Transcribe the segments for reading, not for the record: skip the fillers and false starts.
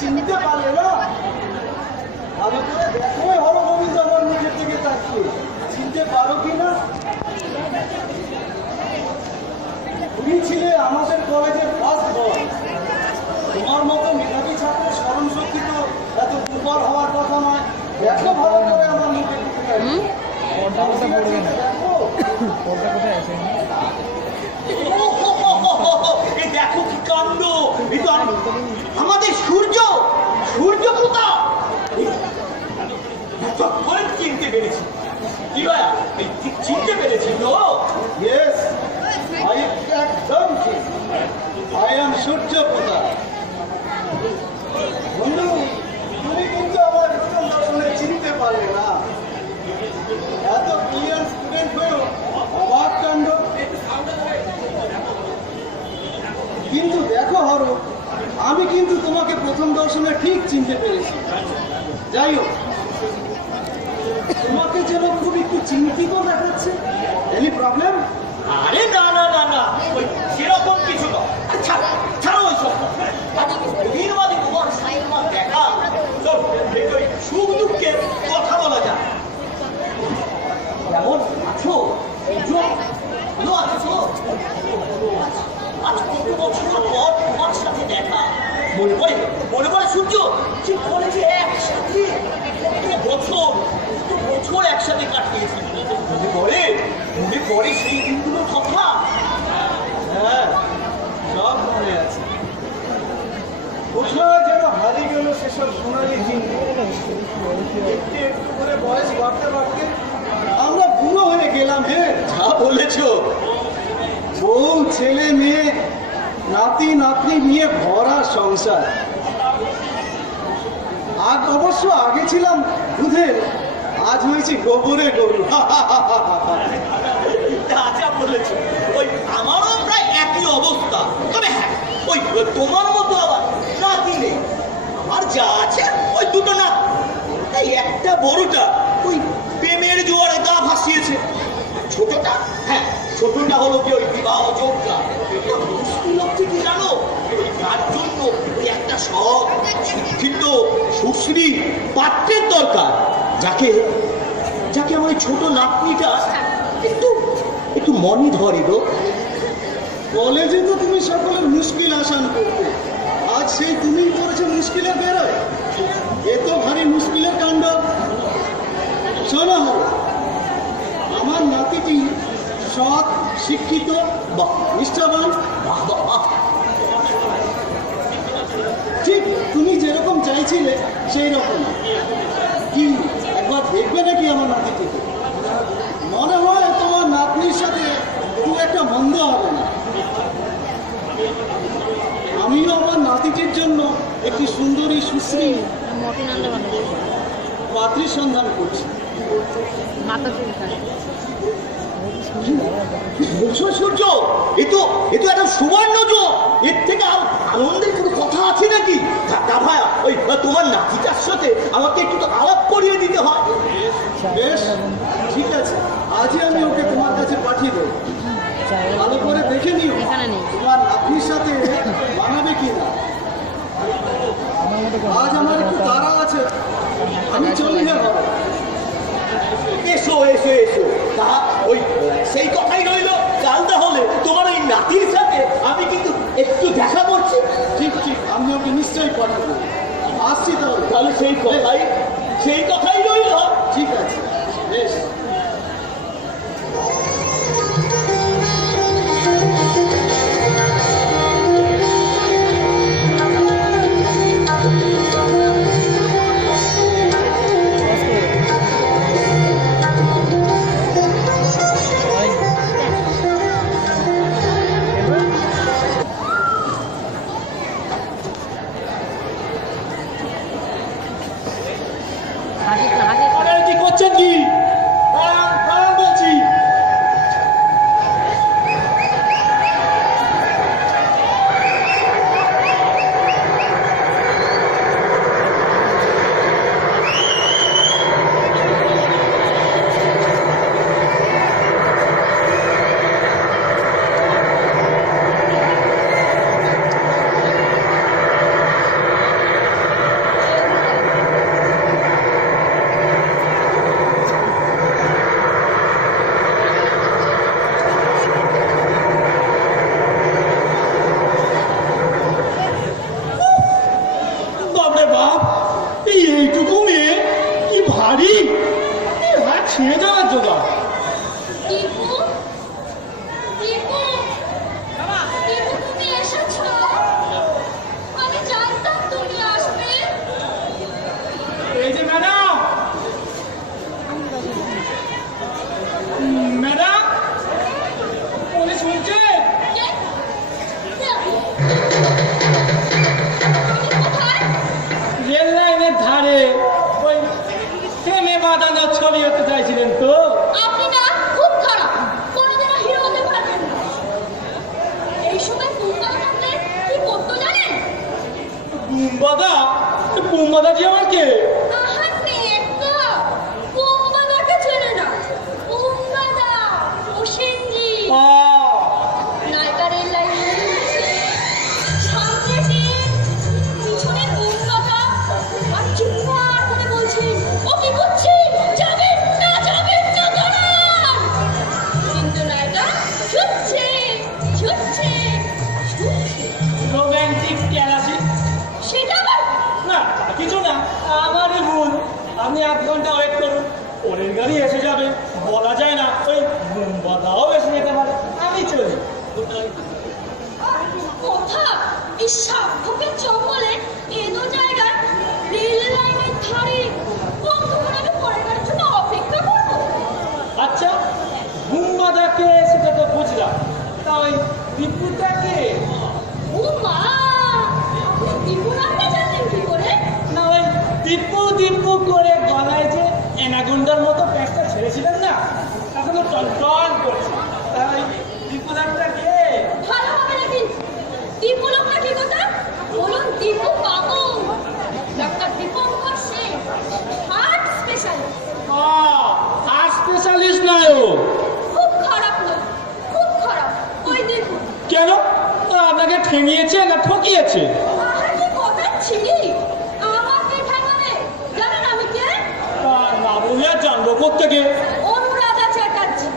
চিনতে পারলে না? ভালো করে দেখো হরগোবিন্দ আমার মুখের দিকে তাকিয়ে চিনতে পারো কিনা? তুমি ছিলে আমাদের কলেজের ফার্স্ট বয়। তোমার মতো মেধাবী ছাত্রের স্মরণ শক্তি তো এত দুর্বল হওয়ার কথা নয়। দেখো ভালো করে আমার মুখের দিকে তাকিয়ে। দেখো কি কাণ্ড! আমাদের সূর্য প্রতাপ চিনতে পেরেছি। কি ভাইয়া চিনতে পেরেছি তো? Yes, I একদম ঠিক। I am সূর্য প্রতাপ। বন্ধু, তুমি কিন্তু আমার উত্তম দর্শনে চিনতে পারলে না। এত ব্রিলিয়ান্ট স্টুডেন্ট হয়েও অবাক কাণ্ড। কিন্তু দেখো হর, আমি কিন্তু তোমাকে প্রথম দর্শনে ঠিক চিনতে পেরেছি। যাই হোক, তোমাকে যেন খুব একটু চিন্তিত দেখাচ্ছে। Any problem? আরে না না না না, ওই সেরকম কিছু না। আচ্ছা ছাড়ো ওই সব। নির্বাদী তোমার সাইনমান দেখা সব ওই সুখ দুঃখের কথা বলা যায়। কেমন আছো? ভালো আছো? আজ কত বছর পর তোমার সাথে দেখা। মনে পড়ে সূর্য যে কলেজে একসাথে কত বছর একসাথে কাটিয়েছি। মনে পড়ে সেই দিনগুলোর কথা। হ্যাঁ, সব মনে আছে। কোথায় যেন হারিয়ে গেল সেসব সোনালি দিন। একটু একটু করে বয়স বাড়তে বাড়তে আমরা বুড়ো হয়ে গেলাম। হ্যাঁ, যা বলেছো। বউ, ছেলে, মেয়ে, নাতি নাতনি নিয়ে ভরা সংসার। অবশ্য আগে ছিলাম দুধের, আজ হয়েছে গোবরে গরু। যা বলেছো, ওই আমারও প্রায় একই অবস্থা। তবে হ্যাঁ, ওই তোমার মতো আবার নাতি নেই। আমার যা আছে ওই দুটো না, এই একটা বড়টা ওই প্রেমের জোয়ারে গা ভাসিয়েছে। ছোটটা, হ্যাঁ ছোটটা হলো কি ওই বিবাহ যোগ্যা। মুশকিল হচ্ছে কি জানো, তার জন্য একটা সৎ শিক্ষিত সুশ্রী পাত্রের দরকার, যাকে আমার ছোট নাতনিটা একটু মনে ধরে গো। কলেজে তো তুমি সকলের মুশকিল আসান করতে, আজ সেই তুমিই করেছো মুশকিলে বেরোয়। এ তো ভারী মুশকিলের কাণ্ড। শোনো, আমার নাতিটি সৎ, শিক্ষিত, নিষ্ঠাবান, ঠিক তুমি যেরকম চাইছিলে সেই রকম। কি একবার দেখবে নাকি আমার নাতিটিকে? মনে হয় তোমার নাতনির সাথে খুব একটা মন্দ হবে না। আমিও আমার নাতিটির জন্য একটি সুন্দরী সুশ্রী পাত্রীর সন্ধান করছি। সূর্য, এ তো একটা সুবর্ণ যোগ। এর থেকে আর আনন্দের কোনো কথা আছে নাকি? তা ভাইয়া, ওই তোমার নাতিটার সাথে আমাকে একটু তো আলাপ করিয়ে দিতে হয়। বেশ, ঠিক আছে, আজই আমি ওকে তোমার কাছে পাঠিয়ে দেবো। ভালো করে দেখে নিও তোমার নাতনির সাথে মানাবে কিনা। আজ আমার একটু তাড়া আছে, আমি চলি। হ্যাঁ, এসো এসো এসো। তা ওই সেই কথাই রইল, কাল তাহলে তোমার ওই নাতির সাথে আমি কিন্তু একটু দেখা করছি। ঠিক ঠিক, আমি ওকে নিশ্চয়ই পাঠাবো। আসছি তাহলে সেই কথাই রইল। ঠিক আছে, বেশ। কি করছেন কি? বলছি এইটুকু মেয়ে কি ভারী, হাত ছিঁড়ে যাওয়ার জোগাড়। দীপু, দীপু, দীপু তুমি এসেছো? আমি জানতাম তুমি আসবে। এই যে ম্যাডাম, ম্যাডাম উনি শুনছে? কে? কে আপনি? কোথায়? রেল লাইনের ধারে ওই ট্রেনে বাঁধানো ছবি হতে চাইছিলেন তো? আপনি না খুব খারাপ, কোনোদিনও হিরো হতে পারবেন না। এই সময় ফুটবল থাকলে কি করতো জানেন? বুম্বাদা, বুম্বাদাজি আমার কে? আহা নেকা, বুম্বাদাকে চেনে না। বুম্বাদা, ওসেনজি। নায়িকা রেল লাইনে উঠছে, সামনে সিট, পিছনে বুম্বাদা, আর চিৎকার করে বলছে, ও কি করছে? যাবেন না, যাবেন না, দাঁড়ান। কিন্তু নায়িকা ছুটছে, ছুটছে, ছুটছে। রোম্যান্টিক ক্যালাসি? সেটা আবার না কিছু না, আমারই ভুল। আপনি 1 ঘন্টা ওয়েট করুন, পরের গাড়ি এসে যাবে। বলা যায় না, ওই বুম্বাদাও এসে যেতে পারে। আমি চলি। কথা, এই সাক্ষকের জঙ্গলে এদো জায়গায় রেল লাইনের ধারে কতক্ষণ আমি পরের গাড়ির জন্য অপেক্ষা করবো? আচ্ছা, বুম্বাদাকে সেটা তো বুঝলাম, তা ওই দীপুটাকে? ও মা, আপনি দীপু নামটা জানলেন কি করে? না ওই দীপু দীপু করে গলায় যে অ্যানাগোন্ডার মতো প্যাঁচটা ছেড়েছিলেন না, এখনো টনটন করছে। তাই দীপু নামটাকে? ভালো হবে নাকি? দীপু লোকটা কি কথা? বলুন দীপু বাবু, doctor Dipankar Sen, heart specialist. Heart specialist নয় ও। খুব খারাপ লোক, খুব খারাপ। ওই দেখুন। কেন? আপনাকে ঠেঙিয়েছে না ঠকিয়েছে? আহা কি কথা ছিলি? আমাকে ঠেকাবে? জানেন আমি কে? না বলে আর জানবো কোত্থেকে? Anuradha Chatterjee,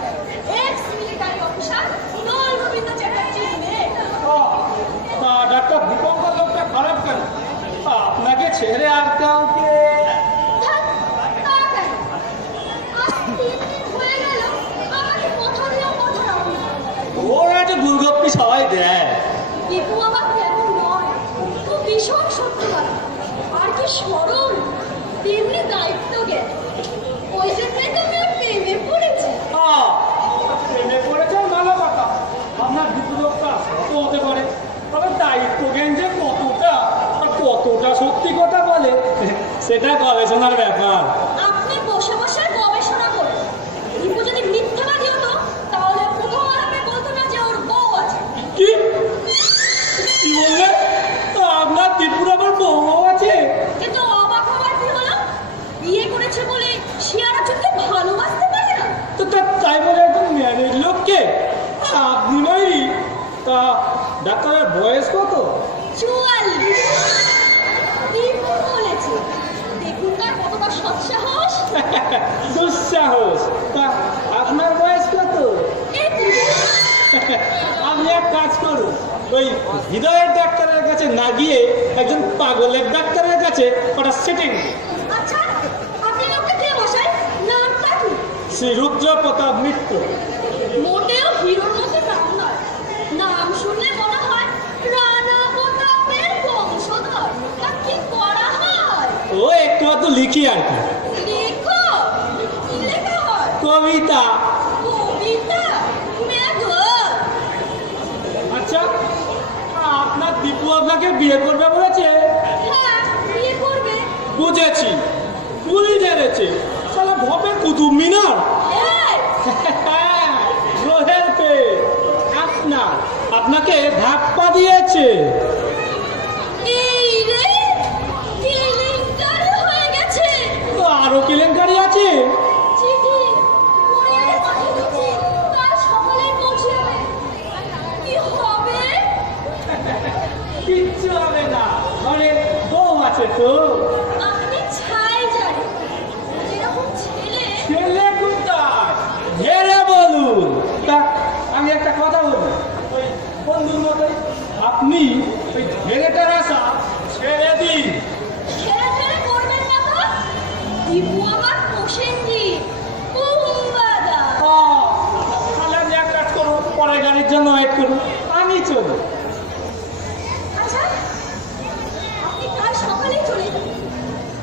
ex military officer, Dol Gobinda চ্যাটার্জির মেয়ে। তা ডাক্তার দীপঙ্কর লোকটা খারাপ কেন? আপনাকে ছেড়ে আর কাউকে? ধ্যাৎ, তা কেন? আজ 3 দিন হয়ে গেল, আমাকে কথা দিয়েও কথা রাখুন। ওরা একটা গুলগপ্পি সবাই দেয়। দীপু আমার তেমন নয়, ও ভীষণ সত্যবাদী, আর কি সরল, তেমনি দায়িত্ব জ্ঞান। ওই জন্যই তো আমি ওর প্রেমে পড়েছি। প্রেমে পড়েছে ভালো কথা। আপনার দীপু লোকটা তো হতে পারে, তবে দায়িত্ব জ্ঞান যে কতটা আর কতটা সত্যি কথা বলে সেটা গবেষণার ব্যাপার। আপনি বসে বসে গবেষণা করুন। দীপু যদি মিথ্যাবাদী হতো, তাহলে প্রথম আলাপে বলতো না যে ওর বউ আছে। কি কি বললেন? আপনার দীপুর আবার বউ আছে? কিন্তু অবাক হবার কি হলো? বিয়ে করেছে বলে সে আর একজনকে ভালোবাসতে পারে না। তো তাই বলে একজন ম্যারেজ লোককে আপনি নয়? তা ডাক্তারের বয়স কত? 44। দীপু বলেছে, দেখুন তার কতটা সৎসাহস। দুঃসাহস। তা আপনার বয়স কত? 31। আপনি এক কাজ করুন, ওই হৃদয়ের ডাক্তারের কাছে না গিয়ে একজন পাগলের ডাক্তারের কাছে ওটা সেটিং। আচ্ছা, আপনি লোকটা কে বসায়? নামটা কি? শ্রী রুদ্র প্রতাপ মিত্র। মোটেও হিরোর মতো নাম নয়। নাম শুনলে মনে হয় রানা প্রতাপের বংশধর। তা কি করা হয়? ও একটু আধটু লিখি আর কি। লেখো? কি লেখা হয়? কবিতা। কবিতা? মেঘো? আচ্ছা, আপনার দীপু আপনাকে বিয়ে করবে বলেছে? হ্যাঁ, বিয়ে করবে। বুঝেছি, পুরি জেনেছে। সালা ভবে কুতুব মিনার। এই, রোহের পে আপনাকে ধাপ্পা দিয়েছে। এই রে, কেলেঙ্কারি হয়ে গেছে। তো আরো কেলেঙ্কারি আছে। চিঠি কোরিয়ারে পাঠিয়ে দিচ্ছি, কাল সকালেই পৌঁছে যাবে। কি হবে? কিচ্ছু হবে না, ঘরে বউ আছে তো। আপনি ছাই জানেন, যেরকম ছেলে। ছেলে কোথায়? ঘেরে বলুন। তা আমি একটা কথা বলবো, ওই বন্ধুর মতোই আপনি ওই ছেলেটার আশা ছেড়ে দিন। ছেড়ে ছেড়ে করবেন না তো?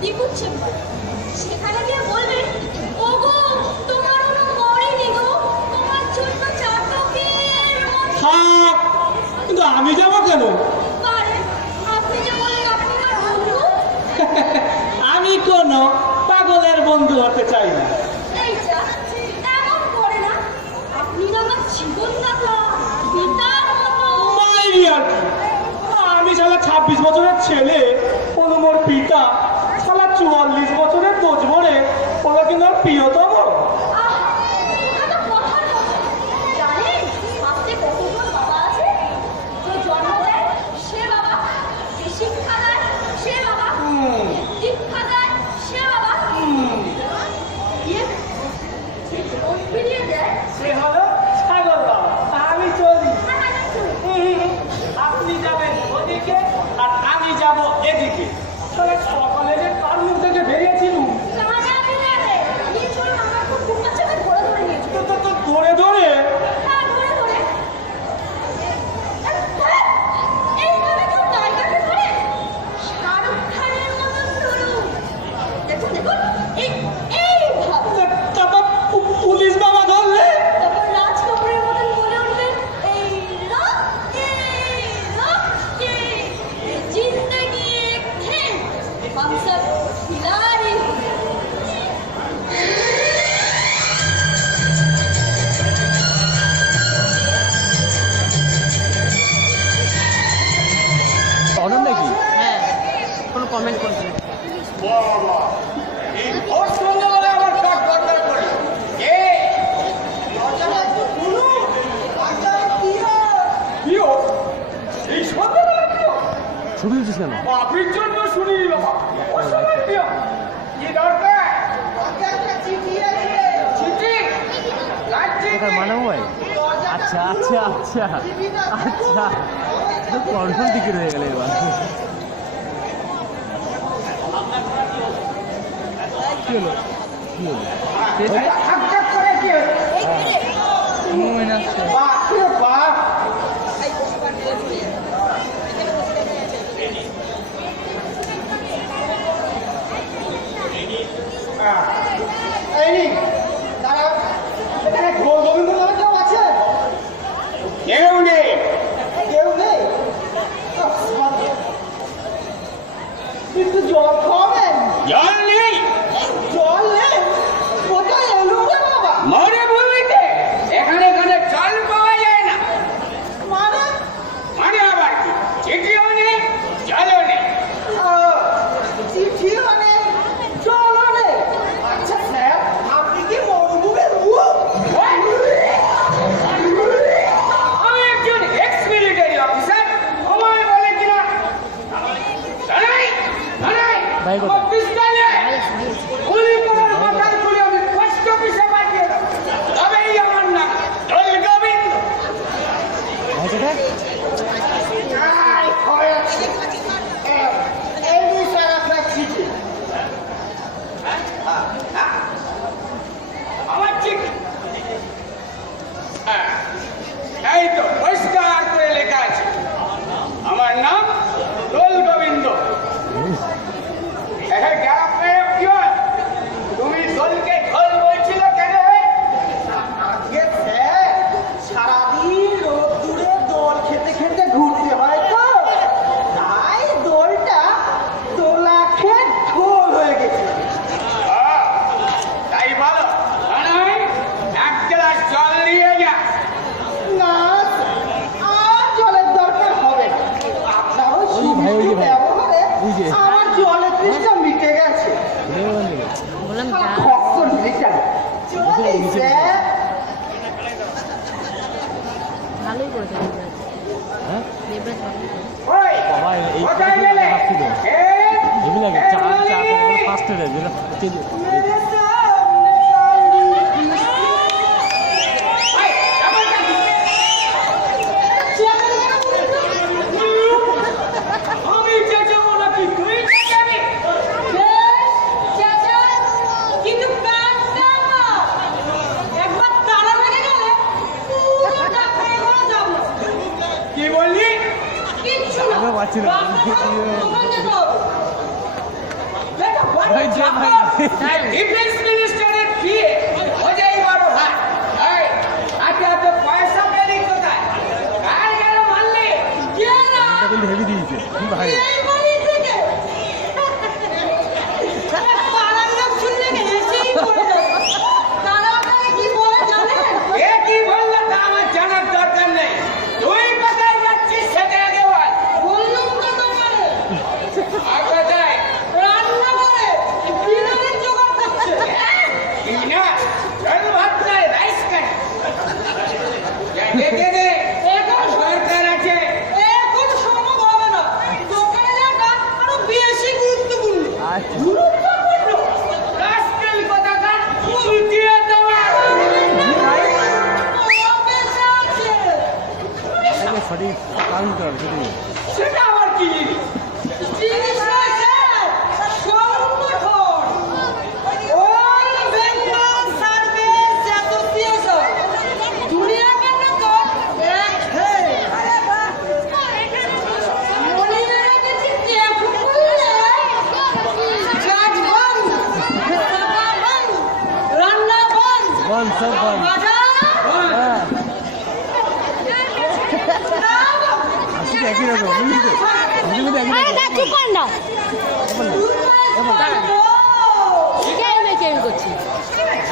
দীপুর চেম্বার। সেখানে গিয়ে বলবেন, ওগো তোমার কোনো মরেনি গো, তোমার জন্য চাতকের মতো। থাক, কিন্তু আমি যাবো কেন? আরে, আপনি যে বলেন আপনি আমার বন্ধু। আমি কোনো পাগলের বন্ধু হতে চাই না। এই যা, এমন করে না। আপনি না আমার জীবনদাতা, পিতার মতো। মাইরি আর কি, আমি শালা 26 বছরের ছেলে, কোনো মোর পিতা শালা 44 বছরের দোষ ভরে ওরা কিন্তু আর প্রিয়তম। আহ, এটা তো কথার কথা। জানেন, আপনি কতজন বাবা আছে? যে জন্ম দেয় সে বাবা, যে শিক্ষা দেয় সে বাবা, দীক্ষা দেয় সে বাবা, যে জীবন ফিরিয়ে দেয় সে হলো ছাগল বাবা। আমি চলি, সে আপনি যাবেন ওদিকে আর আমি যাব এদিকে। তাহলে সকালে যে কার মুখ থেকে বেরিয়েছিলুম, কানাবি না রে, নিয়ে চলুন, আমার খুব ঘুম পাচ্ছে, আমি ধরে ধরে নিয়ে চলুন। তো ধরে ধরে হ্যাঁ, ধরে ধরে। এইভাবে কেউ নায়িকাকে ধরে? শাহরুখ খানের মতন ধরুন। দেখুন দেখুন, এইভাবে। তারপর পুলিশ বাবা ধরলে তারপর রাজ কাপুরের মতন বলে উঠবেন, এই রক্তে রক্তে জিন্দগি এক খেল, हम सब खिलाड़ी हैं। অনন্য নাকি? হ্যাঁ, কোনো কমেন্ট করছে না। ছবি উঠিস কেন? বাপির জন্য শুনি বাবা, অসম্ভব প্রিয়। কি দরকার? চিঠি? কোথায় মানাবো ভাই? আচ্ছা আচ্ছা আচ্ছা আচ্ছা, কনফার্ম টিকিট হয়ে গেল এবার। কি হলো? কি হলো? মুভমেন্ট আসছে। এই নিন, দাঁড়াও। এখানে ঘোর গোবিন্দ নামে কেউ আছে? কেউ নেই। কেউ নেই? কিন্তু জল খাওয়াবেন? জল নেই, জল নেই? কোথায় এলো রে বাবা? মরুভূমিতে এখানে এখানে জল পাওয়া যায় না। মানে? মানে আবার কি? চিঠিও নেই, জলও নেই। চিঠিও নেই, জলও নেই। আচ্ছা স্যার, আপনি কি মরুভূমির মুখ? আমি একজন এক্স মিলিটারি অফিসার, আমায় বলে কিনা দাঁড়াই দাঁড়াই ভাই কোথায়? পিস্তলে গুলি করার মাথার খুলে আমি পোস্ট অফিসে পাঠিয়ে দেবো। তবেই আমার নাম দোল গোবিন্দ। ভাই কোথায়? এই নিন স্যার আপনার চিঠি। আমার চিঠি, এই তো পরিষ্কার করে লেখা আছে, আমার নাম দোল গোবিন্দ। তুমি দোলকে ঢোল বলছিল কেন? আগে স্যার, সারাদিন রোদ্দুরে দোল খেতে খেতে ঘুরতে হয় তো, তাই দোলটা দোলা খেয়ে ঢোল হয়ে গেছে। তাই বলো, নয় এক গ্লাস জল নিয়ে যা। না, আর জলের দরকার হবে না। আপনারও ওই যে ভাই, ওই যে ভাই। ব্যবহারে ওই যে। আমার জলের তৃষ্ণা মিটে গেছে। বললাম কখন মিটাই? চলি স্যার। ভালোই করেছে হ্যাঁ দেবরাজ ভালো। ওই বাবা, এই কোথায় গেলে? ভাবছিল এগুলো চা চা ফার্স্ট হয়ে যেটা মেরে সামনে আমি চেঁচাবো নাকি তুই চেঁচাবি? কিন্তু কাজটা আমার। একবার তারা লেগে গেলে পুরো ডাক্তার ঘরে যাবো। কি বললি? কিচ্ছু না। আমিও পাচ্ছি না। বাবা, দোকান যেতে হবে। ডিফেন্স মিনিস্টারের ফিরে ওই বড় ভাই এই আজকে এত পয়সা পেলি কোথায় আর গেল মারলি কে না কিন্তু হেভি দিয়েছে ভাই এই বাড়ি থেকে পাড়ার লোক শুনলে হেসেই পড়ে যাবে। তারা আপনারা কি বলে জানেন? এ কি বললো তা আমার জানার দরকার নেই তুই কোথায় যাচ্ছিস সেটা আগে বল বললুম তো তোমারে, আর কোথায় রান্না করে ডিনারের জোগাড় করছে। কি না চল ভাত নাই রাইস খাই দে দে এখন সরকার আছে এখন সম্ভব হবে না। দোকানে যাওয়াটা আরো বেশি গুরুত্বপূর্ণ। আচ্ছা গুরুত্বপূর্ণ? রাস্কেল কোথাকার উল্টিয়ে দেওয়া অফিসে আছে। এটাকে সঠিক কাউন্টার যদি সেটা আবার কি জিনিস রয়েছে সংগঠন। ওই বেঙ্গল সার্ভিস অ্যাসোসিয়েশন। দুনিয়াকে তো এক হে। মলিনেরা দেখি টেপু করলে কাজ বন্ধ, টাকা বন্ধ, রান্না বন্ধ, বল সব বল বাজার হ্যাঁ আসলে একই রকম বুঝলি তো বুঝলি তো একই রকম চেঞ্জ করছি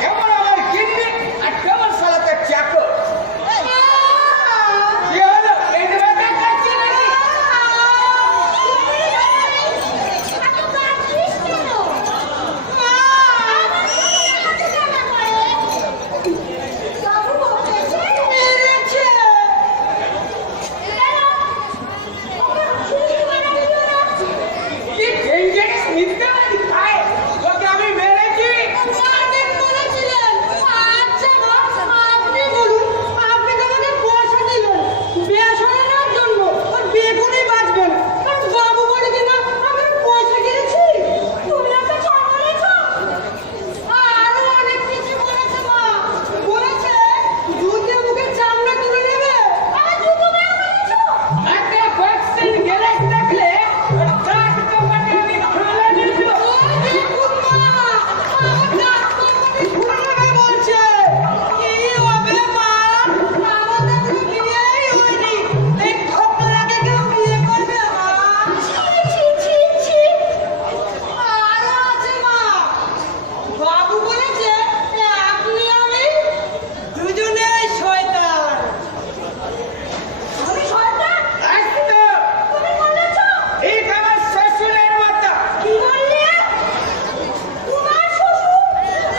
কেমন আমার কিডনি আর কেমন সালাতে চাকর কি হলো এই দেবে কাটছি নাকি কি ডেঞ্জারাস নিতে পারি ভাই তোকে আমি মেরেছি একটা ভ্যাকসিন গেলে দেখলে কাজ কোম্পানি আমি খুলে দিল বাবু বলেছে আপনি আমি দুজনেই শয়তান। আমি শয়তান? আসতো তুমি বলেছো? ঠিক আমার শ্বশুরের মতো কি বললে? তোমার শ্বশুর?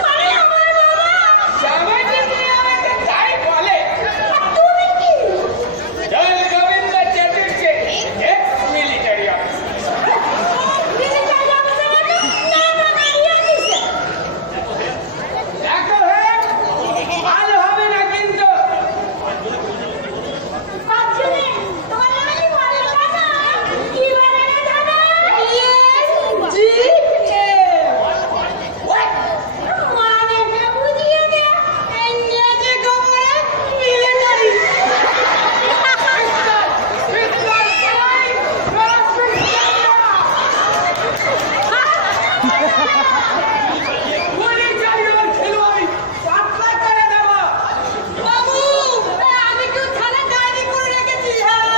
মানে আমার বাবা? সবাই যদি আমাকে তাই বলে আর তুমি কি? জল Gobinda Chatterjee ex military officer military officer মানে? না, না, দাঁড়িয়ে দিছে। দেখো হ্যাঁ ভালো হবে না কিন্তু ভাবছিলে, তোমার নামে কি বলে জানো? কি বলে রে জানো? What? মানেটা বুঝিয়ে দে। ইংরেজি খবরে মিলিটারি। বাবু, আমি তো থানা ডায়েরি করে রেখেছি। হ্যাঁ।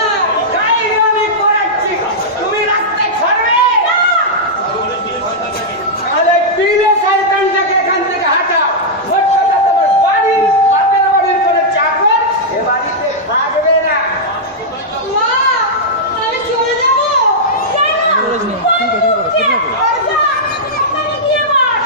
মা, আমি চলে যাবো। কেন? ঠিক আছে ঠিক আছে আর যা, এখানে গিয়ে মার।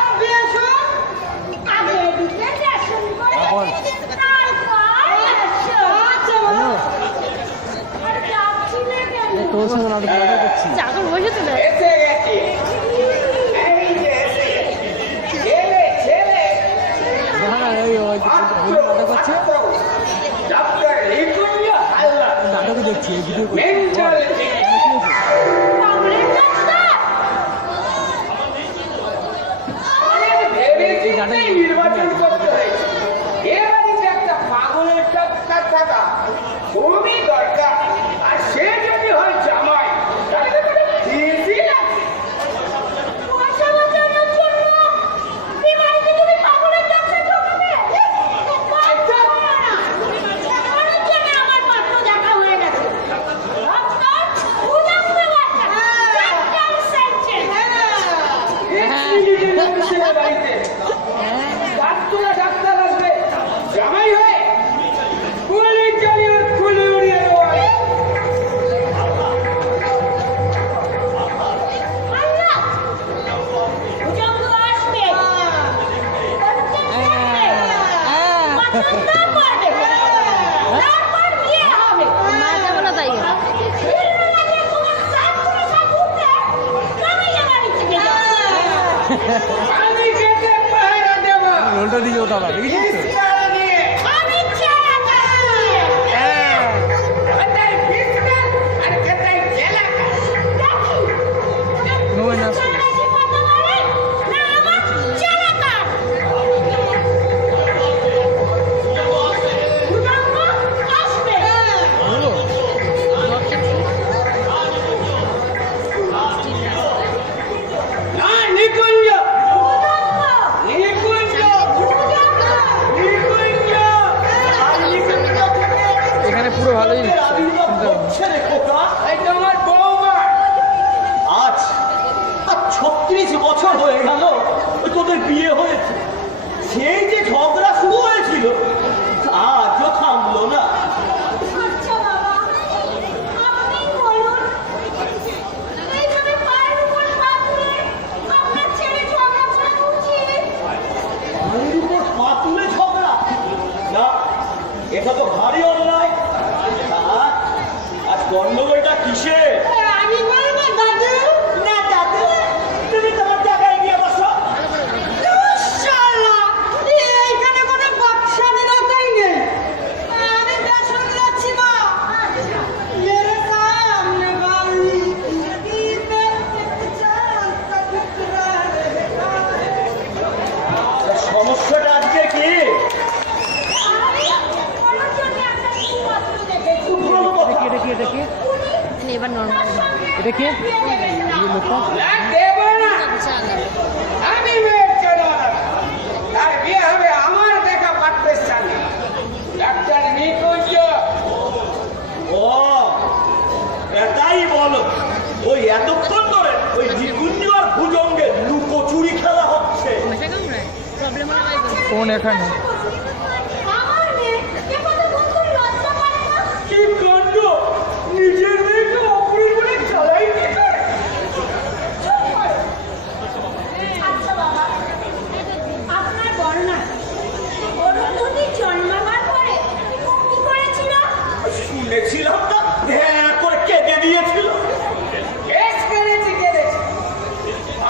ছেলে বাড়িতে ডাক্তার ডাক্তার আসবে জামাই হয়ে গুলি চালিয়ে খুলি উড়িয়ে দেবো আমি। আল্লাহ ভুজঙ্গ আসবে পছন্দ করবে তারপর বিয়ে হবে মাটা বলা তাই ছেলেবেলাতে তোমার সাত করে সাত উঠতে আমি বাড়ি থেকে যাবো আমি খেতে পাহারা দেবো উল্টো দিকে ওটা আবার দেখেছিস তো? পিস্তল দিয়ে আমি ছেড়ে কোথায় পিস্তল আর কোথায় জেলাকা No one else. বলো না নিকুঞ্জ নিকুঞ্জ নিকুঞ্জ এখানে পুরো ভালোই আবির্ভাব করছে রে খোকা। এই তোমার বৌমা আজ 36 বছর হয়ে গেল ওই তোদের বিয়ে হয়েছে। সেই যে ঝগড়া শুরু হয়েছিল আজও থামলো না। আচ্ছা বাবা আপনি বলুন এইভাবে পায়ের উপর পা তুলে আপনার ছেলে ঝগড়া করা উচিত ওর উপর পা তুলে ঝগড়া না, এটা তো ভারী অন্যায়। আজ গন্ডগোলটা কিসে? আমি বলবো দাদু না দাদু, তুমি তোমার জায়গায় গিয়ে বসো। শালা এইখানে কোনো বাক্সাবিরতাই নেই আমি বেসন যাচ্ছি মা মেরে সামনে বাড়ি দিতে চাঁদটা টুকরা সমস্যাটা আজকে কি? আমি ওনার জন্য একটা সুপাত্র দেখেছি খুব ভালো কথা। এটা কি এটা কি এবার নর্মাল এটা কি এই লোকটা না দেব না আমি মেয়ের জন্য তার বিয়ে হবে আমার দেখা পাত্রের সঙ্গে ডাক্তার নিকুঞ্জ ও এটাই বলো, ওই এতক্ষণ ধরে ওই নিকুঞ্জ আর ভুজঙ্গের লুকোচুরি খেলা হচ্ছে। প্রবলেম হলে ভাই বলুন। কোন এখানে আমার মেয়ে এ কথা বলতে লজ্জা করে না কি কাণ্ড! নিজের মেয়েকে অপরের বলে চালাই দিতে। আচ্ছা বাবা আপনার বর্ণনা অরুন্ধতি জন্মাবার পরে ও কি করেছিল শুনেছিলাম না, হ্যাঁ করে কেঁদে দিয়েছিল। বেশ কেড়েছি কেড়েছি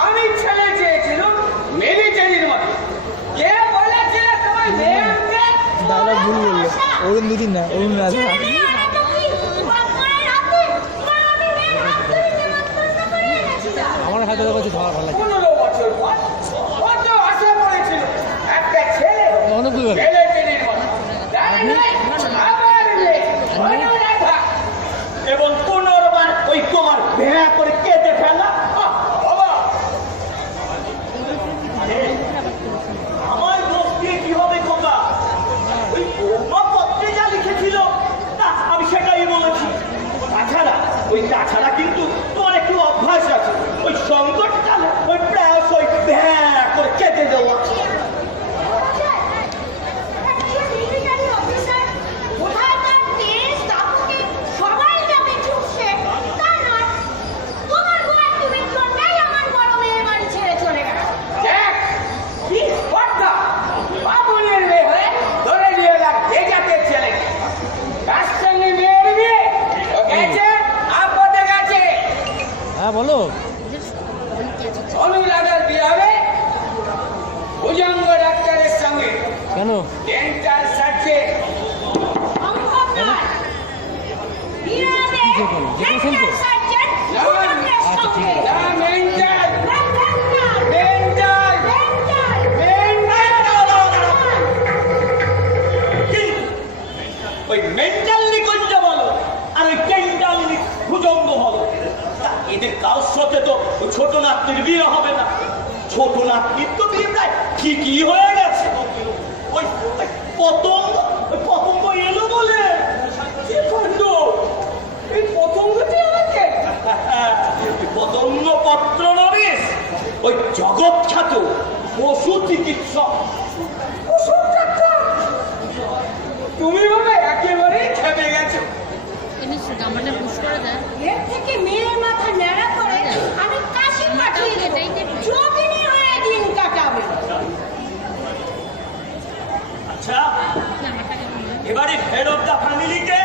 আমি ছেলে চেয়েছিল মিলিটারির মতো কে বলেছিল তোমার মেয়ে আনবে? ডায়লগ ভুল বললো অরুন্ধতি না অরুণ রাধা ছেলে আনাটা কি বাপমায়ের হাতে না আমি মেয়ের হাত ধরে নেমন্তন্ন করে এনেছিলাম আমার হাতে কাছে ধরা ভালো লাগে 15 বছর পর কত আশা করেছিল একটা ছেলে অনেক ভুল বলে মিলিটারির মতো জানি নাই আবার মেয়ে অনুরাধা এবং পুনর্বার ওই তোমার ভেড়া করে কেঁদে ফেলা। আহ, বাবা, আমার দোষ দিয়ে কি হবে খোকা? ওই বৌমা পত্রে যা লিখেছিল না আমি সেটাই বলেছি। তাছাড়া কিন্তু তোমার একটু অভ্যাস আছে, ওই সংকটকালে ওই প্রায় ওই ভ্যাঁ করে কেটে দেওয়া। একজন মিলিটারি অফিসার কোথায় তার তেজ তাপকে সবাই যাবে চুপসে তা নয় তোমার বউ একটু জন্যই আমার বড় মেয়ে বাড়ি ছেড়ে চলে গেল দেখ কি কথা বাবুলের মেয়ে হয়ে ধরে নিয়ে এলাম বেজাতের ছেলে তার সঙ্গে মেয়ের বিয়ে ও গেছে আপদে গেছে হ্যাঁ বলো অনুরাধার বিয়ে হবে ভুজঙ্গ ডাক্তারের সঙ্গে কেন ডেন্টাল সার্টিফিকেট সম্ভব নয় বিয়ে হবে কি যে বলো? দেখেছেন তো? সার্জন আচ্ছা, ঠিক আছে। না মেন্টাল মেন্টাল কি? ওই মেন্টাল নিকুঞ্জ বলো আর ওই টেন্টাল ভুজঙ্গ বলো, তা এদের কারোর সাথে তো ওই ছোট নাতনির বিয়ে হবে না। ছোট নাতনির তো বিয়ে প্রায় ঠিকই হয়ে গেছে। ওই পতঙ্গ এলো বলে কি কাণ্ড! এই পতঙ্গটি আমাকে পতঙ্গ পত্র নরিস ওই জগৎ খ্যাত পশু চিকিৎসক, ওষুধ ডাক্তার। তুমি বাবা একেবারেই খেপে গেছো। এমনি জামাটা পুশ করে দেয়। এর থেকে মেয়ের মাথা ন্যাড়া করে আমি কাশি পাঠিয়ে দেবো, যোগিনী হয়ে দিন কাটাবে। আচ্ছা, এবারে হেড অফ দ্য ফ্যামিলিকে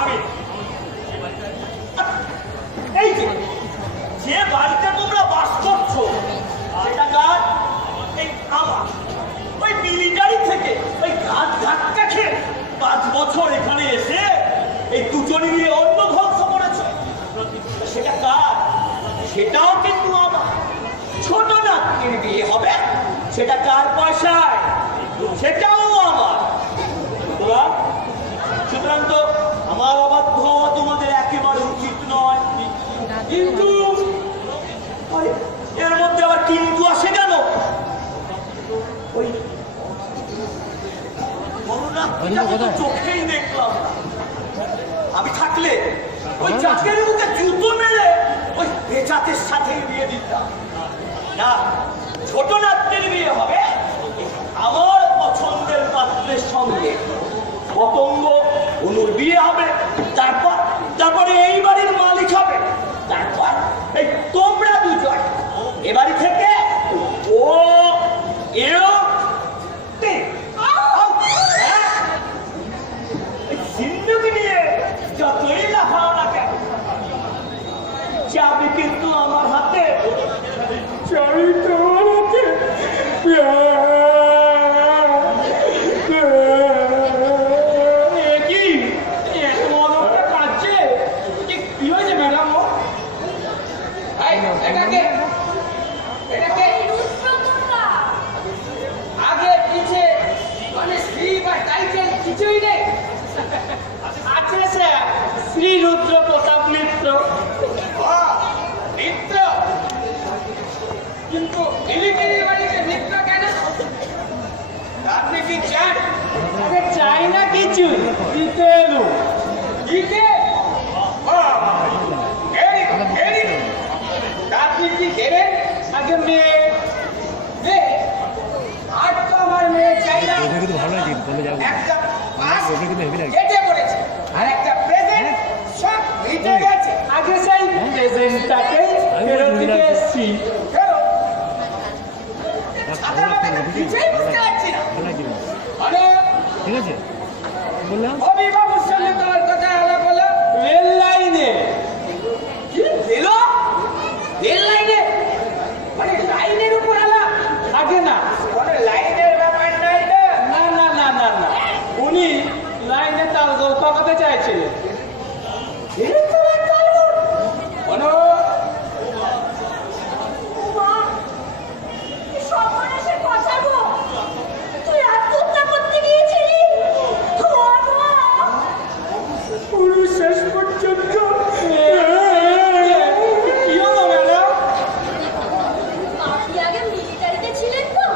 আমি। এই যে বাড়িতে তোমরা বাস করছো সেটা কার? এই আমার। ওই মিলিটারি থেকে ওই ঘাট ধাক্কা খেয়ে 5 বছর এখানে এসে এই দুজনে মিলে অন্য ধ্বংস করেছে। সেটা কার? সেটাও কিন্তু আমার। ছোট নাতনির বিয়ে হবে, সেটা কার পয়সায়? সেটাও আমার। সুতরাং তো আমার অবাধ্য হওয়া তোমাদের একেবারে উচিত নয়। কিন্তু আরে, এর মধ্যে আবার কিন্তু আসে কেন? ওই করুণাকে তো চোখেই দেখলাম না। আমি থাকলে ওই চাকের মুখে জুতো মেরে ওই বেচাতের সাথেই বিয়ে দিতাম না। ছোট নাতনির বিয়ে হবে আমার পছন্দের পাত্রের সঙ্গে। পতঙ্গ অনুর বিয়ে হবে, তারপরে এই বাড়ির মালিক হবে, তারপর এই তোমরা দুজন এ বাড়ি থেকে ও এও সিন্ধুকে নিয়ে যতই লাফাও না কেন, চাবি কিন্তু আমার হাতে। চাবি তোমার হাতে। আগে পিছে মানে শ্রী বা টাইটেল কিছুই নেই। আছে স্যার, শ্রী রুদ্র প্রতাপ মিত্র। মিত্র? কিন্তু মিলিটারি বাড়িতে মিত্র কেন? আপনি কি চান? আরে চাই না কিছু, দিতে এলো। দিতে? আপনি কি দেবেন? আগে মেয়ে আর তো আমার মেয়ে চাই না। কিন্তু ভালো লাগে, বলে যাবো একটা পাস কিন্তু হেভি লাগে। কেটে পড়েছে আর একটা প্রেজেন্ট সব মিটে গেছে। আগে চাই প্রেজেন্টটাকে ফেরত দিতে এসছি। ফেরো। ছাতা বাবা কিছুই বুঝতে পারছি না। ভালো লাগে, আরে ঠিক আছে বললাম। অভিবাবুর সঙ্গে তোমার কথা আলাপ হলো রেল লাইনে। কি দিল? রেল লাইনে? মানে লাইনের উপর আলাপ? আগে না, কোনো লাইনের ব্যাপার নাই তো? না না না না না, উনি লাইনে তাল গোল পাকাতে চাইছিলেন। কোনো মা, কি সর্বনাশের কথা গো! তুই আত্মহত্যা করতে গিয়েছিলি? তোর মা! পুরো শেষ পর্যন্ত। কি হলো ম্যাডাম? আপনি আগে মিলিটারিতে ছিলেন তো?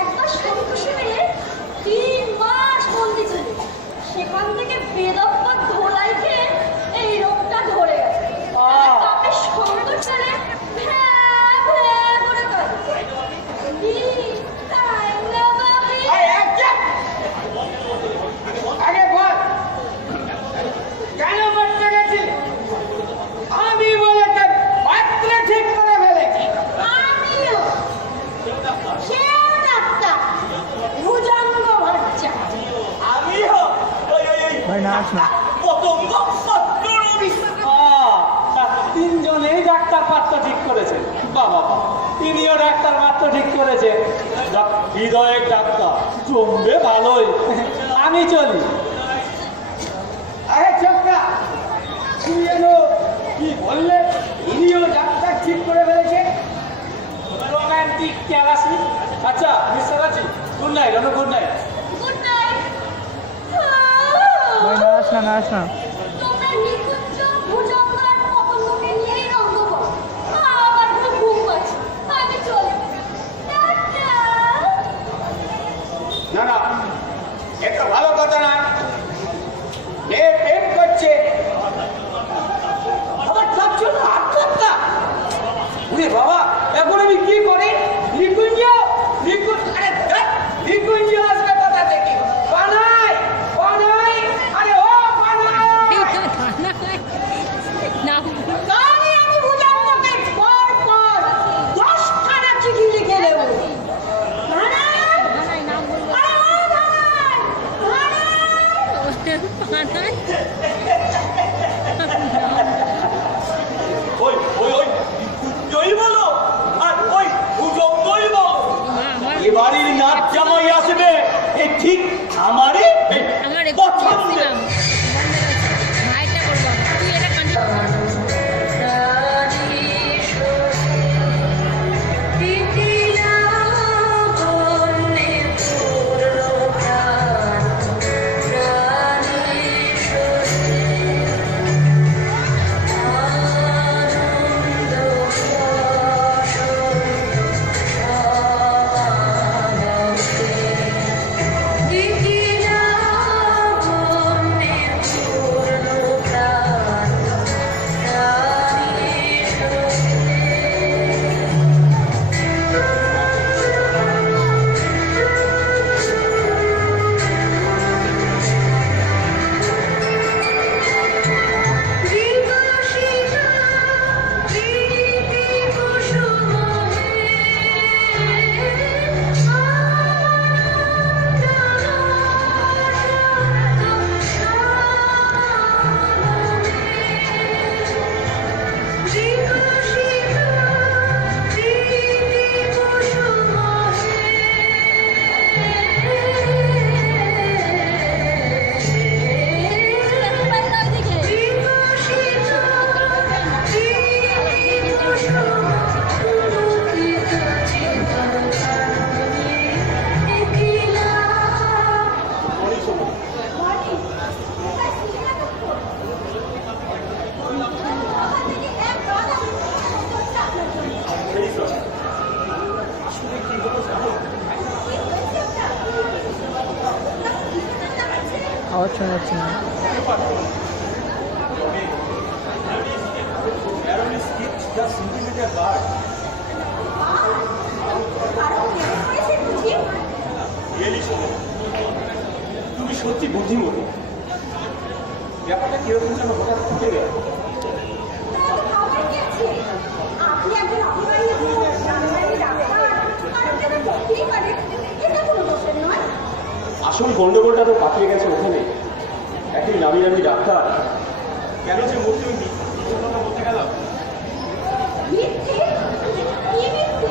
একবার সৈনিক শিবিরে 3 মাস বন্দি ছিলেন। সেখান থেকে বেদপ্পা ধোলাই খেয়ে এই রোগটা ধরে গেছে। তাকে সঙ্গে ছেড়ে ভ্যা ভ্যা করে কাঁদছে। কি? তাই না বাবি? আগে বল কেন মরতে গেছিলি? আমি বলে তোর পাত্র ঠিক করে ফেলেছি। আমিও। সেও ডাক্তার। ভুজঙ্গ ভর্জা। আমিও ভাই না, আস না। পতঙ্গ পত্র তিনজনেই ডাক্তার পাত্র ঠিক করেছে। বাবা, তিনিও ডাক্তার পাত্র ঠিক করেছে। হৃদয়ের ডাক্তার জমবে ভালোই। আমি চলি। আরে চোখটা তুই যেন কি বললে? ইনিও ডাক্তার ঠিক করে ফেলেছে। রোম্যান্টিক ক্যালাসি। আচ্ছা মিস্টার আছি, good night. Good night. Good night. ভাই না, আস না, আস না। তোমরা নিকুঞ্জ ভুজঙ্গ আর পতঙ্গকে নিয়েই রঙ্গ করো। আমার খুব ঘুম পাচ্ছে। আমি চলি। টাটা। না না, এ তো ভালো কথা না। মেয়ে প্রেম করছে আবার তার জন্য আত্মহত্যা? ওরে বাবা, এখন আমি কি করি? নিকুঞ্জ আরে নিকুঞ্জ আসবে কথা থেকে বানাই আরে ও বানাই নাম তাহলে আমি বুঝাম তোকে পর 10খানা চিঠি লিখে দেবো। ভানাই, ভানাই নাম বলবো আরে ও ভানাই, ভানাই ওই ওই ওই জয় বলো আর ওই জয় বলো আমার এবারের নাচ জামাই আসবে এ ঠিক আমারই আমার একটু পছন্দ দেখছিলাম ভাইটা করবো তুই এটা কন্টিনিউ আওয়াজ শোনা যাচ্ছে না। তুমি সত্যি বুদ্ধিমতী ব্যাপারটা কিরকম যেন হঠাৎ ফুটে গেল আপনি একজন অপরাধী ডাক্তার আর আপনারা করতেই পারেন, এটা কোনো দোষের নয়। আসল গন্ডগোলটা তো পাঠিয়ে গেছে ওখানে একই নামি নামি ডাক্তার কেন যে মুখে ওই মিথ্যে কথা বলতে গেলাম মিথ্যে? কি মিথ্যে?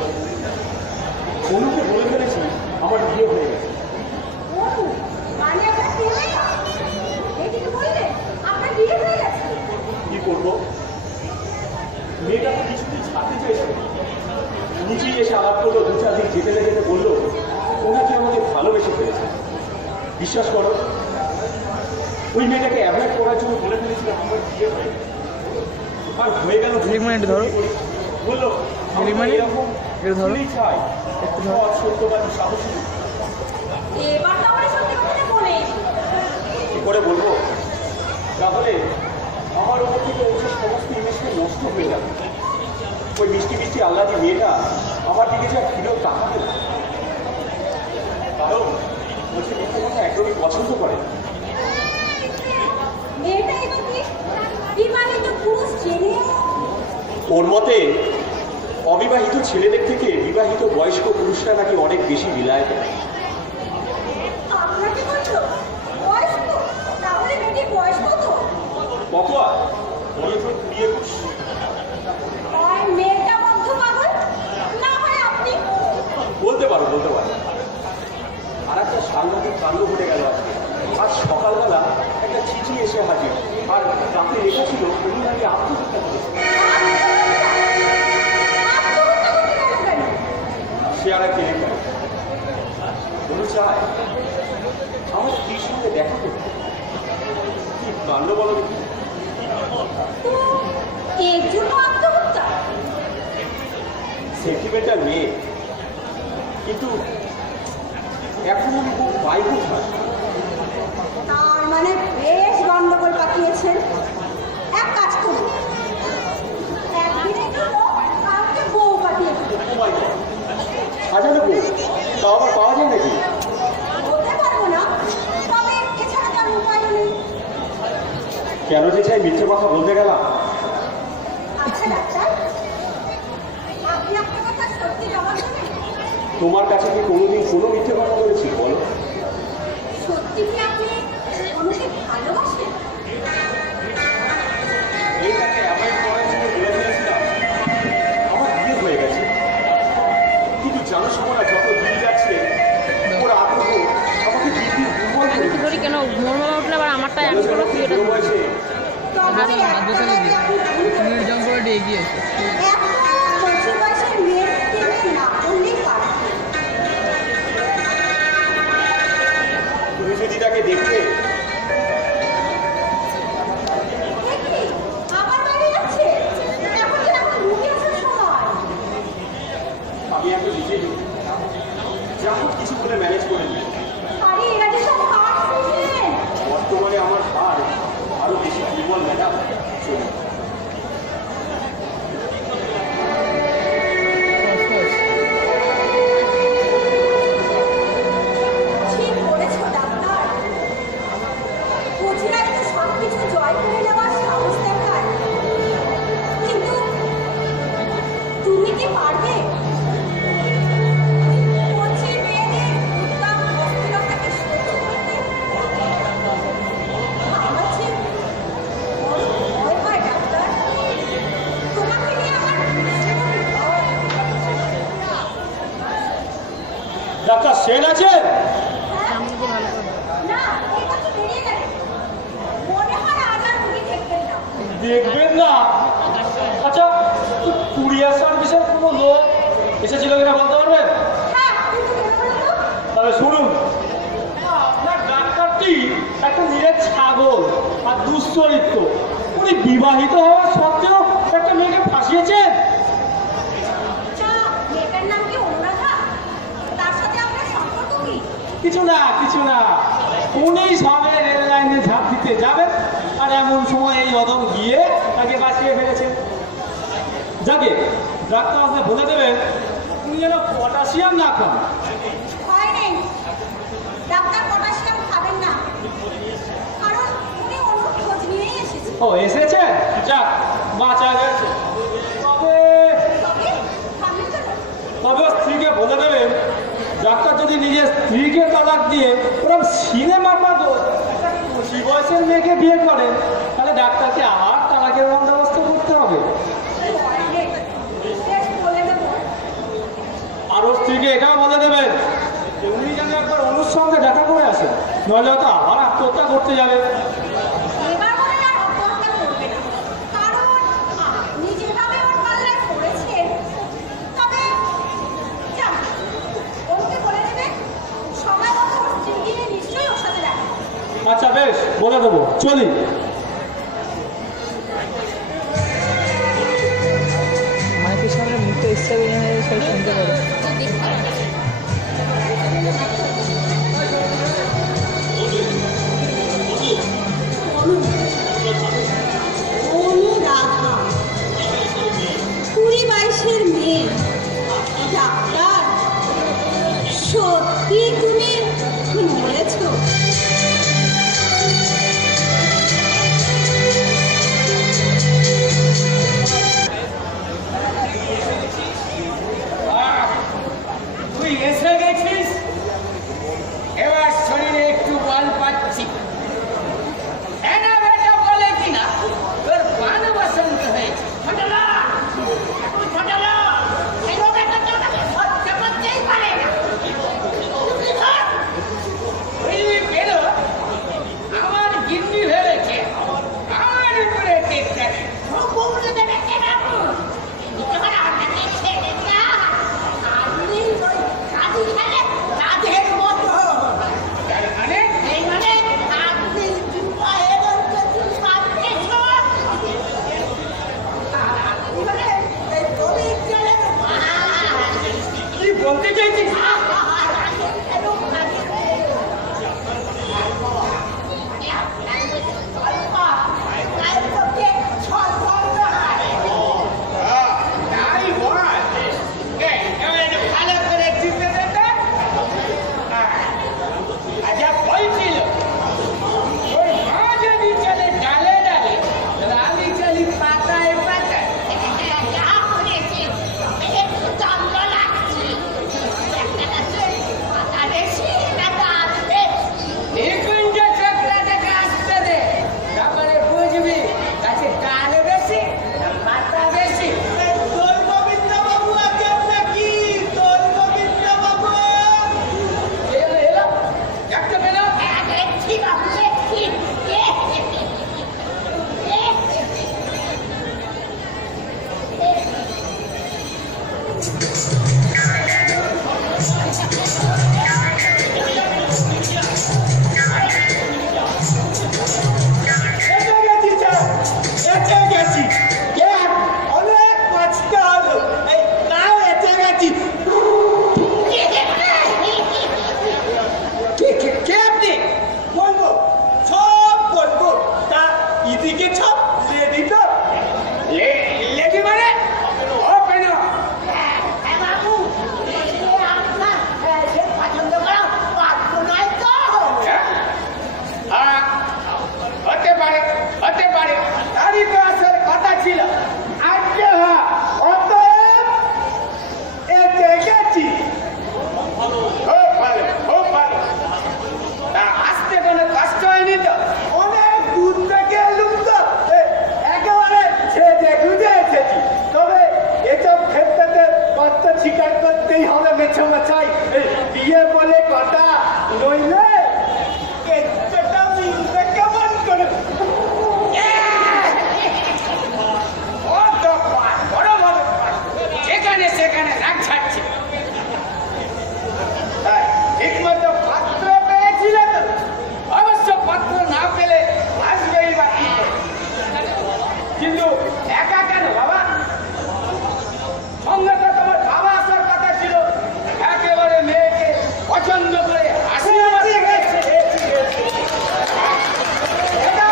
অনুকে বলে ফেলেছি আমার বিয়ে হয়ে গেছে অনু, মানে আপনার ছেলে? এটিকে বললেন আপনার বিয়ে হয়ে গেছে? কি করবো মেয়েটা তো কিছুতেই ছাড়তে চাইছে না। নিজেই এসে আলাপ করলো, দু চার দিন যেতে যেতে বললো ওনাকে আমাকে ভালোবেসে ফেলেছে। বিশ্বাস করো ওই মেয়েটাকে অ্যাভয়েড করার জন্য বলে ফেলেছিলাম আমার বিয়ে হয়ে গেছে। আর হয়ে গেল রিমান্ড একটু ধরো। বললো আমি তো রিমান্ড এরকম একটু ধরো। ছেলেই চাই একটু ধরো। সৎ, সত্যবাদী, সাহসী। এবার তাহলে সত্যি কথাটা বলে। কি করে বলবো তাহলে আমার ওপর থেকে ওই যে সমস্ত ইমেজটা নষ্ট হয়ে যাবে। ওই মিষ্টি মিষ্টি আল্লাদি মেয়েটা আমার দিকে যা ফিরেও তাকাবে না, কারণ বলছে মিথ্যে কথা একদমই পছন্দ করে না। মেয়েটাই তো কি বিবাহিত পুরুষ চেনে? ওর মতে অবিবাহিত ছেলেদের থেকে বিবাহিত বয়স্ক পুরুষরা নাকি অনেক বেশি বিলায় দেয়। আপনাকে বলছো বয়স্ক? তাহলে মেয়েটির বয়স কত? কত আর বলে তো 20-21। হয় মেয়েটা বদ্ধ পাগল, না হয় আপনি। বলতে পারো আর একটা সাংঘাতিক কাণ্ড ঘটে গেল আজকে। আজ সকালবেলা একটা চিঠি এসে হাজির, আর তাতে লেখা ছিল উনি নাকি আত্মহত্যা করেছেন। আত্মহত্যা করতে গেল কেন? সে আর এক লেখা উনি চায় আমার স্ত্রীর সঙ্গে দেখা করতে। কি কাণ্ড বলো দেখি। তো এর জন্য আত্মহত্যা? সেন্টিমেন্টাল মেয়ে, কিন্তু এখন আমি খুব পাই কোথায়। তার মানে বেশ গন্ডগোল পাকিয়েছেন। এক কাজ করুন, একদিনের জন্য কাউকে বউ পাঠিয়ে দিন। Oh my God! তাও আবার পাওয়া যায় নাকি? বলতে পারবো না, তবে এছাড়া তার উপায় নেই। কেন যে চাই মিথ্যে কথা বলতে গেলাম? আচ্ছা ডাক্তার, আপনি আপনার কথা সত্যি জবাব দেবেন? তোমার কাছে কি কোনোদিন কোনো মিথ্যে কথা বলেছি বলো? সত্যি কি আপনি অনুকে ভালোবাসেন? মেয়েটাকে অ্যাভয়েড করার জন্য বলে দিয়েছিলাম আমার বিয়ে হয়ে গেছে, কিন্তু জানো সময় যত দিন যাচ্ছে ওর আগ্রহ আমাকে দিন দিন দুর্বল আমি করে কি করি কেন মোর মামা উঠলে আবার আমারটা এক করো তুই এটা দিচ্ছে। বয়সে তবে একটা জায়গায় আপনি ভুল করেছেন। এত কচি বয়সের মেয়ের প্রেমে না পড়লেই পারেন। তুমি যদি তাকে দেখতে দেখি, আমার বাড়ি আছে। এখন তো এখন রুমে আসার সময়। আমি এখন নিজেই যা হোক কিছু করে ম্যানেজ করে নিই। আরে এরা যে সব হার্ট পেশেন্ট। বর্তমানে আমার ভার আরো বেশি দুর্বল ম্যাডাম। চলুন। ঠিক বলেছো ডাক্তার। কচিরা একটু সবকিছু জয় করে নেওয়ার সাহস দেখায়। কিন্তু তুমি কি পারবে? কচি মেয়েদের উদ্দাম অস্থিরতাকে সহ্য করতে? আমার ঠিক ভয় হয় ডাক্তার। তোমাকে নিয়ে আমার ভীষণ ভয়। ডাক্তার সেন আছে? সামনে দিয়ে ভালো করে না, এটা তো বেরিয়ে গেল। মনে হয় আজ আর রুগী দেখবেন না। দেখবেন না? আচ্ছা কুরিয়ার সার্ভিসের কোনো লোক এসেছিল কিনা বলতে পারবেন? হ্যাঁ, কিন্তু কেন বলো তো? তবে শুনুন, আপনার ডাক্তারটি একটা নিরেট ছাগল আর দুশ্চরিত্র। উনি বিবাহিত হওয়া সত্ত্বেও একটা মেয়েকে ফাঁসিয়েছেন। আচ্ছা, মেয়েটার নাম কি অনুরাধা? তার সাথে আপনার সম্পর্ক কি? কিছু না উনি সবে রেল লাইনে ঝাঁপ দিতে যাবেন আর এমন সময় এই অদম গিয়ে তাকে বাঁচিয়ে ফেলেছেন। যাকে ডাক্তার আপনি বলে দেবেন উনি যেন পটাশিয়াম না খান। ভয় নেই, ডাক্তার পটাশিয়াম খাবেন না, কারণ উনি অনুর খোঁজ নিয়েই এসেছেন। ও এসেছে, যাক বাঁচা গেছে। তবে তবে খাবেন কেন? তবে ওর স্ত্রীকে বলে দেবেন ডাক্তার যদি নিজের স্ত্রীকে তালাক দিয়ে ওরকম সিনেমা পাগল একটা 25 বয়সের মেয়েকে বিয়ে করেন তাহলে ডাক্তারকে আর তালাকের বন্দোবস্ত করতে হবে। ভয় নেই, বেশ বলে দেবো। আর ওর স্ত্রীকে এটাও বলে দেবেন যে উনি যেন একবার অনুর সঙ্গে দেখা করে আসেন, নইলে হয়তো আবার আত্মহত্যা করতে যাবে। এবার মনে হয় আত্মহত্যা করবে না, কারণ আপনি যেভাবে ওর পাল্লায় পড়েছেন। তবে যান, ওকে বলে দেবেন সময় মতো ওর স্ত্রীকে নিয়ে নিশ্চয়ই ওর সাথে দেখা করবে। আচ্ছা বেশ, বলে দেবো, চলি। মাইকের সামনে মুখটা ইচ্ছা করে সবাই শুনতে পারে। তুই দেখতে অনুরাধা 20-22 মেয়ে। ডাক্তার, সত্যি তুমি মরেছ? তুই এসে গেছিস, এবার শরীরে একটু বল পাচ্ছি। এনা বেটা বলে কিনা তোর পান বসন্ত হয়েছে। ফটালা, ফটালা, এই রোগটা তো তাকে সহ্য করতেই পারে না। বুঝলি পেল, আমার গিন্নি ভেবেছে আমার উপরে টেক থাকে। বউরে দেবে কেন? তোমার আপনাকে ছেড়ে না, আপনি ওই কাজী খেলে কাজের মতো। তার মানে এই মানে আপনি ভয়ের অন্তত সাথেছ। আপনি মানে এই গরিব ছেলের মা। কি বলতে চাইছিস? তাই বল। ভালো করে চিনতে দে তো। এসে গেছি স্যার, এসে গেছি। দেখ, অনেক কষ্ট হলো। এই তাও এসে গেছি। কে আপনি? বলবো, সব বলবো। তা এদিকে সব লেডি তো? লেডি মানে? ও কেন? হ্যাঁ? হতে পারে, হতে পারে। তারই তো আসার কথা ছিল। আজকে হ্যাঁ, অতএব এসে গেছি। খুব ভালো, খুব ভালো। তা আসতে কোনো কষ্ট হয়নি তো? অনেক দূর থেকে এলুম তো। একেবারে ছেড়ে খুঁজে এসেছি। তবে এসব ক্ষেত্রে কষ্ট স্বীকার করতেই হবে মেছামশাই। বিয়ে বলে কথা, নইলে কেচ্ছাটা মিলবে কেমন করে? বড় বড় যেখানে সেখানে নাক ছাড়ছে। ঠিক মতো পাত্র পেয়েছিলে তো? অবশ্য পাত্র না পেলে আসবেই বা কি করে? কিন্তু একা কেন বাবা? সঙ্গে তো তোমার বাবা আসার কথা ছিল। একেবারে মেয়েকে পছন্দ করে আশীর্বাদ করেছে। এটা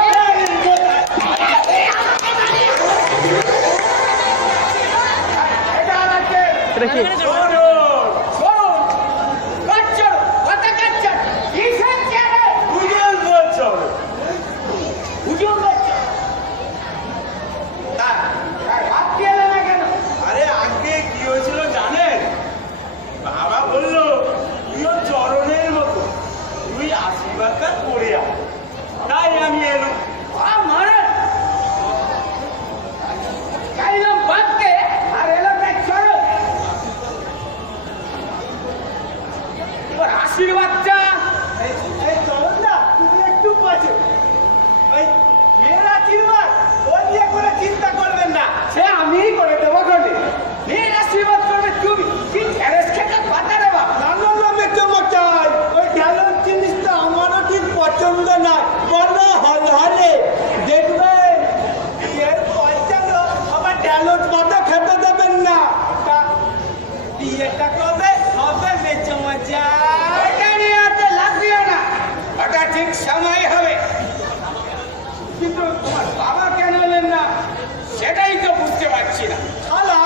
আমাকে এটা কি? আরে আগে কি হয়েছিল জানেন? বাবা বললো তুই ওর চরণের মতো, তুই আশীর্বাদটা করে আয়। তাই আমি এলাম। আশীর্বাদটা এই চলুন না, তুমি একটু বাঁচো। ওই মেয়ের আশীর্বাদ ও নিয়ে কোনো চিন্তা করবেন না, সে আমিই করে দেবো। ঘটে মেয়ের আশীর্বাদ করবে তুমি, কি ঢেঁড়স খেতে পাতা রে বাবা? নানা নামে চমচাই, ওই ঢেঁড়স জিনিসটা আমারও ঠিক পছন্দ না। বড় হলে দেখবেন বিয়ের পয়সা আবার ঢেঁড়স পাতা খেতে দেবেন না। তা বিয়েটা কবে হবে মেচমচা? এটা নিয়ে এত লাগবেও না, ওটা ঠিক সময় হবে। কিন্তু তোমার বাবা কেন এলেন না সেটাই তো বুঝতে পারছি না। শালা,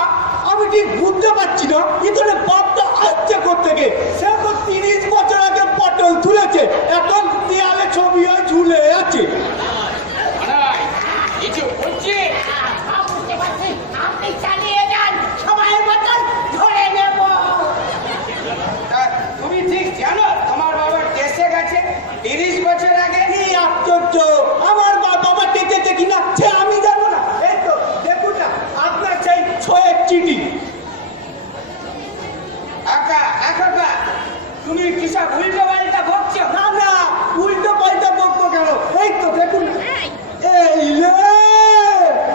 আমি ঠিক বুঝতে পারছি না ইতনে বাপটা আসছে কোত্থেকে। সে তো 30 বছর আগে পটল তুলেছে, এখন দেয়ালে ছবি হয়ে ঝুলে আছে। কিছু বুঝছি? আপনি চালিয়ে যান, সময়ের মতন ধরে নেব। তুমি ঠিক জানো আমার বাবা দেশে গেছে 30 বছর আগে? কি আশ্চর্য, আমার বাবা ডেকেছে কিনা সে আমি জানবো না? এই তো দেখুন না আপনার সেই ছয়ের চিঠি। তুমি কিসব উল্টো পাল্টা বকছো? না না, উল্টো পাল্টা বকবো কেন? এই তো দেখুন। এই রে,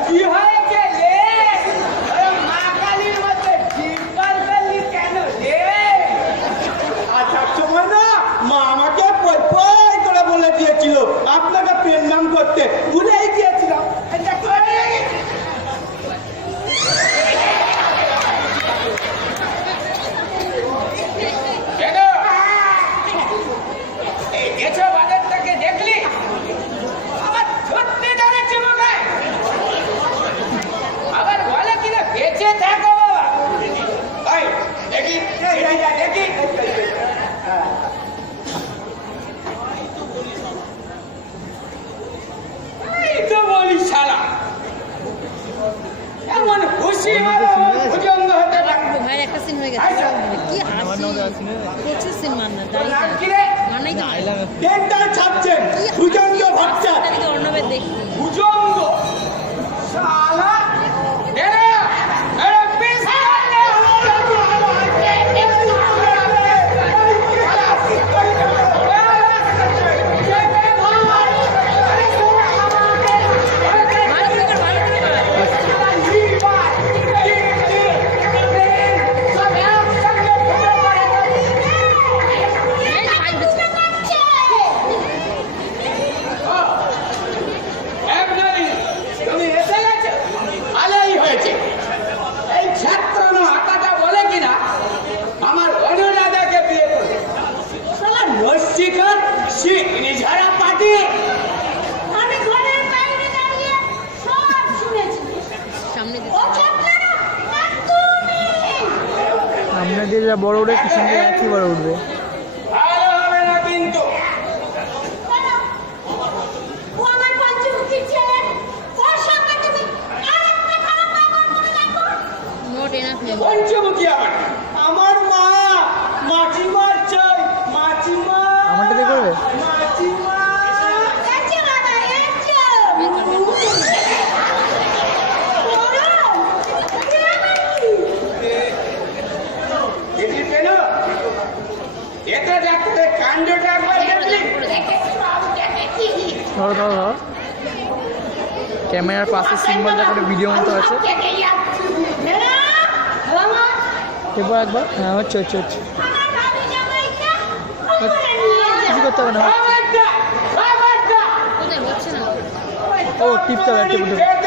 কি হয়েছে রে? মা কালীর মধ্যে জিব্বার ফেললি কেন রে? আসার সময় না মা আমাকে পয় পয় করে বলে দিয়েছিল আপনাকে প্রণাম করতে, ভুলেই গিয়েছিলাম। এই গেছো বাজারটাকে দেখলি? আমার সত্যি ধরে চমকায়। আবার বলে কিনা বেঁচে থাকো বাবা। ভাই দেখি দেখি। এই তো বলি শালা, এমন খুশি ভুজঙ্গ হতে পারে। ভাইয়ের একটা সিন হয়ে গেছে কি হাসি, প্রচুর সিন মান্না নাম কি রে? মান্নাই তো ডেন্টাল ছাড়ছেন ভুজঙ্গ ভাবছেন। অর্ণবের দেখি ভুজঙ্গ শালা এরে এরে পিস সামনে দিয়ে যা বড় উঠে পিছন দিয়ে একই বড় উঠবে। ভালো হবে না কিন্তু। ও আমার পঞ্চমুখী ছেলে, ওর সঙ্গে তুমি আরেকটা খারাপ ব্যবহার করে দেখো। মোট এনাফ নেব। পঞ্চমুখী আবার আমার মা মাছিমার চাই মাছিমা আমারটা দিয়ে করবে? মাছিমা এসো বাবা, এসো। দেখলি কেন? এটা ডাক্তার কাণ্ডটা একবার দেখলি? ধরো ধরো ধরো, ক্যামেরার পাশে সিম্বলটা করে ভিডিও মতো আছে। এরপর একবার, হ্যাঁ হচ্ছে হচ্ছে হচ্ছে, আমার ভাবি জামাইকে ওপরে নিয়ে যাও। কিছু করতে হবে না। বাবারটা, বাবারটা। কোথায় হচ্ছে না? ও টিপতে হবে, টিপতে হবে।